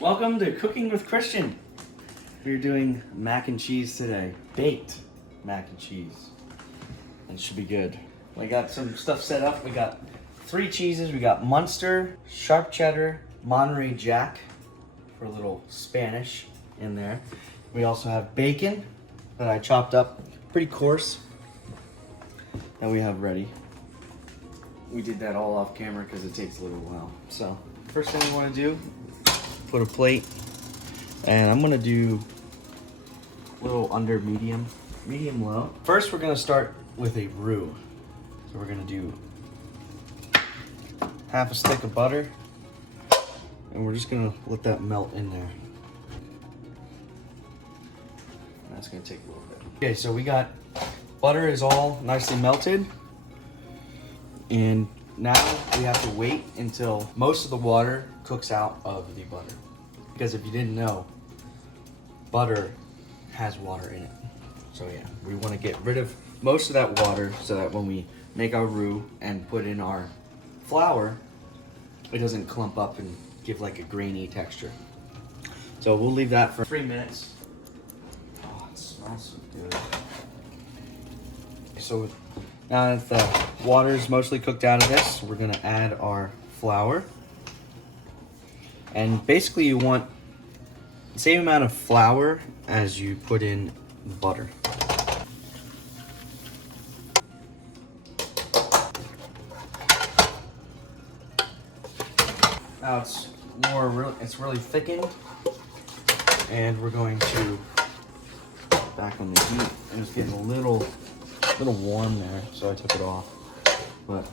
Welcome to Cooking with Christian. We're doing mac and cheese today. Baked mac and cheese. It should be good. We got some stuff set up. We got 3 cheeses. We got Munster, sharp cheddar, Monterey Jack for a little Spanish in there. We also have bacon that I chopped up pretty coarse that we have ready. We did that all off camera because it takes a little while. So first thing we want to do, put a plate, and I'm gonna do a little under medium low. First we're gonna start with a roux. So we're gonna do half a stick of butter, and we're just gonna let that melt in there. That's gonna take a little bit. Okay, so we got butter is all nicely melted, and now we have to wait until most of the water cooks out of the butter. Because if you didn't know, butter has water in it. So yeah, we want to get rid of most of that water so that when we make our roux and put in our flour, it doesn't clump up and give like a grainy texture. So we'll leave that for 3 minutes. Oh, it smells so good. So now that the water is mostly cooked out of this, we're gonna add our flour. And basically you want the same amount of flour as you put in butter. Now it's really thickened, and we're going to back on the heat, and it's getting a little warm there, so I took it off. But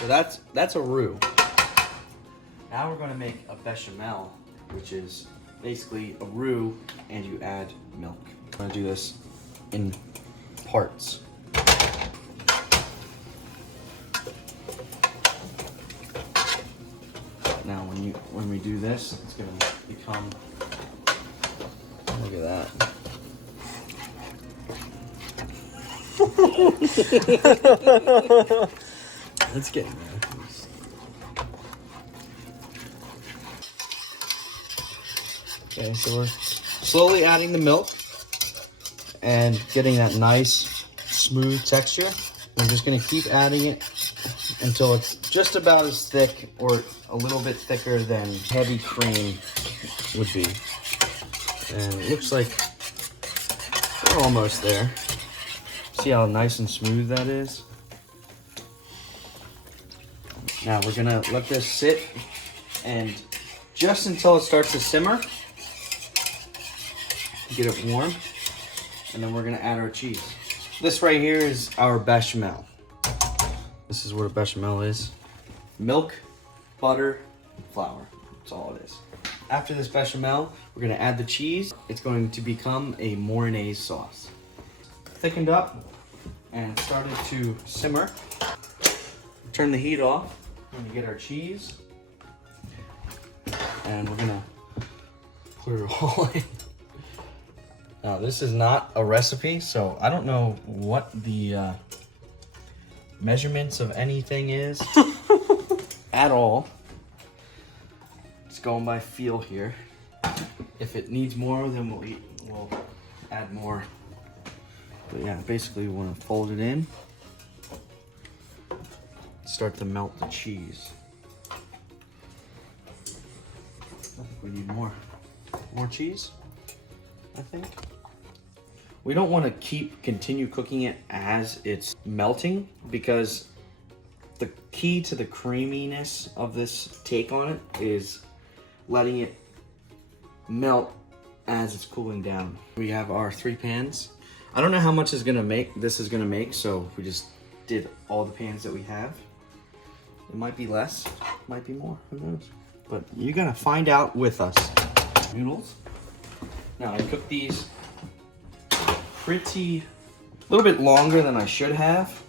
so that's a roux. Now we're going to make a bechamel, which is basically a roux and you add milk. I'm going to do this in parts. Now when we do this, it's going to become, look at that. Let's get in there. Okay, so we're slowly adding the milk and getting that nice smooth texture. We're just going to keep adding it until it's just about as thick or a little bit thicker than heavy cream would be. And it looks like we're almost there. See how nice and smooth that is? Now we're going to let this sit and just until it starts to simmer. Get it warm, and then we're gonna add our cheese. This right here is our bechamel. This is what a bechamel is. Milk, butter, flour. That's all it is. After this bechamel, we're gonna add the cheese. It's going to become a Mornay sauce. Thickened up and started to simmer. Turn the heat off. We're gonna get our cheese, and we're gonna put it all in. Now this is not a recipe, so I don't know what the measurements of anything is at all. It's going by feel here. If it needs more, then we'll add more. But yeah, basically we want to fold it in. Start to melt the cheese. I think we need more cheese, I think. We don't want to continue cooking it as it's melting, because the key to the creaminess of this take on it is letting it melt as it's cooling down. We have our 3 pans. I don't know how much this is gonna make, so we just did all the pans that we have. It might be less, might be more, who knows? But you're gonna find out with us. Noodles. Now I cooked these a little bit longer than I should have.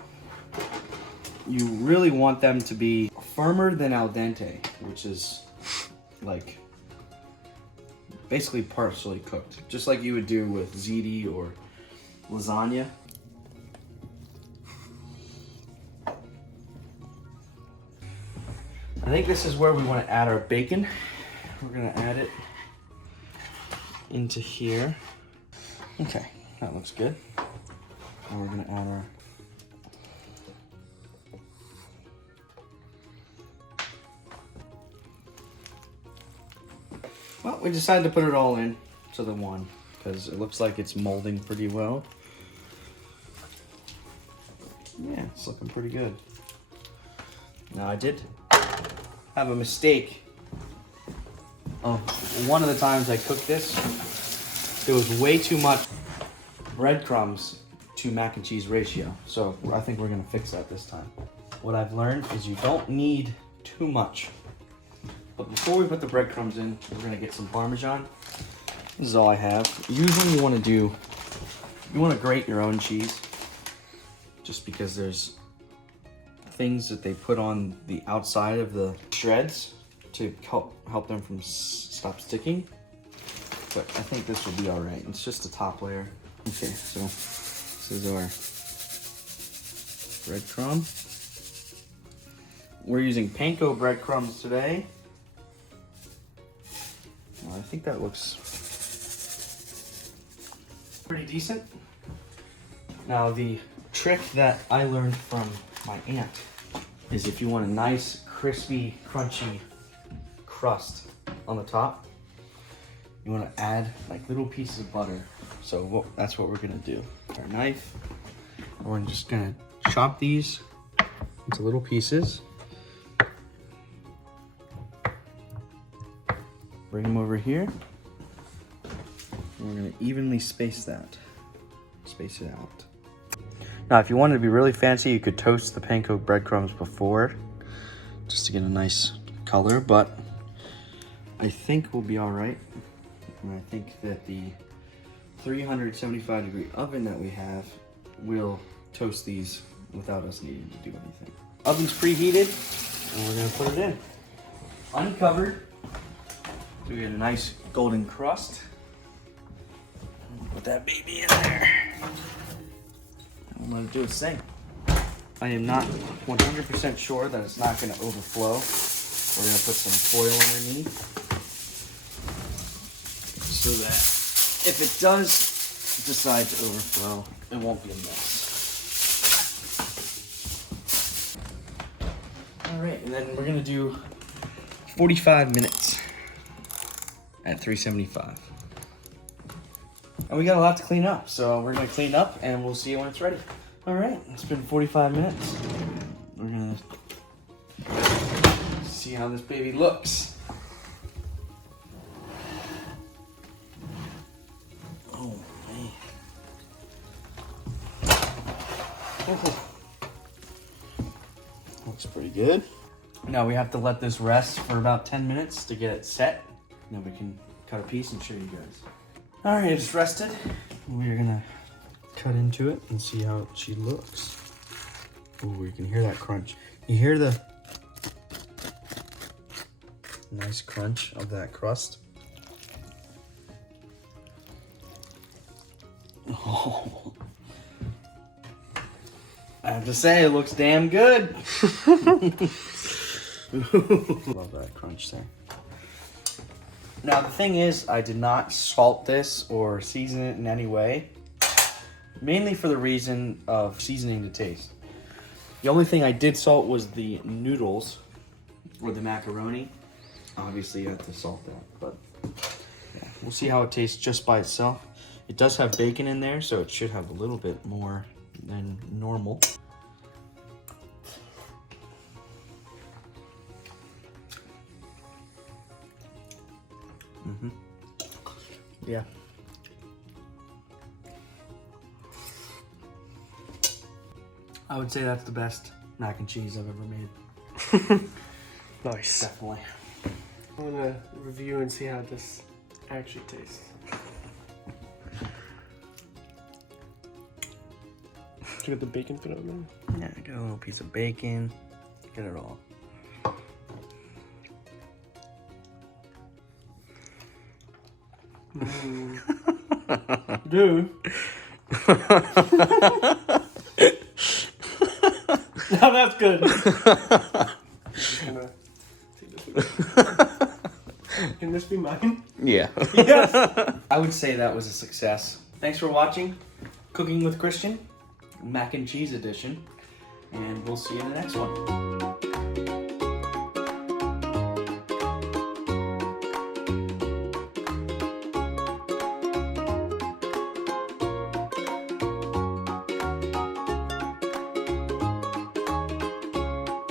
You really want them to be firmer than al dente, which is like basically partially cooked, just like you would do with ziti or lasagna. I think this is where we want to add our bacon. We're gonna add it into here. Okay, that looks good. And we're gonna add our well, we decided to put it all in to the one because it looks like it's molding pretty well. Yeah, it's looking pretty good. Now I did have a mistake. Oh, one of the times I cooked this, there was way too much breadcrumbs to mac and cheese ratio. So I think we're gonna fix that this time. What I've learned is you don't need too much. But before we put the breadcrumbs in, we're gonna get some Parmesan. This is all I have. Usually you wanna grate your own cheese, just because there's things that they put on the outside of the shreds to help them from stop sticking. But I think this will be all right. It's just the top layer. Okay, so this is our breadcrumb. We're using panko breadcrumbs today. Well, I think that looks pretty decent. Now the trick that I learned from my aunt is if you want a nice, crispy, crunchy crust on the top, you want to add like little pieces of butter. So that's what we're gonna do. Our knife, we're just gonna chop these into little pieces. Bring them over here. And we're gonna evenly space it out. Now, if you wanted to be really fancy, you could toast the panko breadcrumbs before, just to get a nice color, but I think we'll be all right. And I think that the 375 degree oven that we have will toast these without us needing to do anything. Oven's preheated, and we're gonna put it in. Uncovered, so we get a nice golden crust. Put that baby in there. And let it do its thing. I am not 100% sure that it's not gonna overflow. We're gonna put some foil underneath, so that if it does decide to overflow, it won't be a mess. All right, and then we're gonna do 45 minutes at 375. And we got a lot to clean up, so we're gonna clean up and we'll see you when it's ready. All right, it's been 45 minutes. We're gonna see how this baby looks. Oh, man. Oh. Looks pretty good. Now we have to let this rest for about 10 minutes to get it set. Then we can cut a piece and show you guys. All right, it's rested. We're gonna cut into it and see how she looks. Oh, you can hear that crunch. You hear the nice crunch of that crust. Oh. I have to say, it looks damn good. Love that crunch there. Now the thing is, I did not salt this or season it in any way, mainly for the reason of seasoning the taste. The only thing I did salt was the noodles or the macaroni. Obviously you have to salt that, but yeah, we'll see how it tastes just by itself. It does have bacon in there, so it should have a little bit more than normal. Yeah. I would say that's the best mac and cheese I've ever made. Nice. Definitely. I'm gonna review and see how this actually tastes. Did you get the bacon put on there? Yeah, get a little piece of bacon. Get it all. Dude. Now that's good. Just gonna Can this be mine? Yeah. Yes. I would say that was a success. Thanks for watching Cooking with Christian, Mac and Cheese edition, and we'll see you in the next one.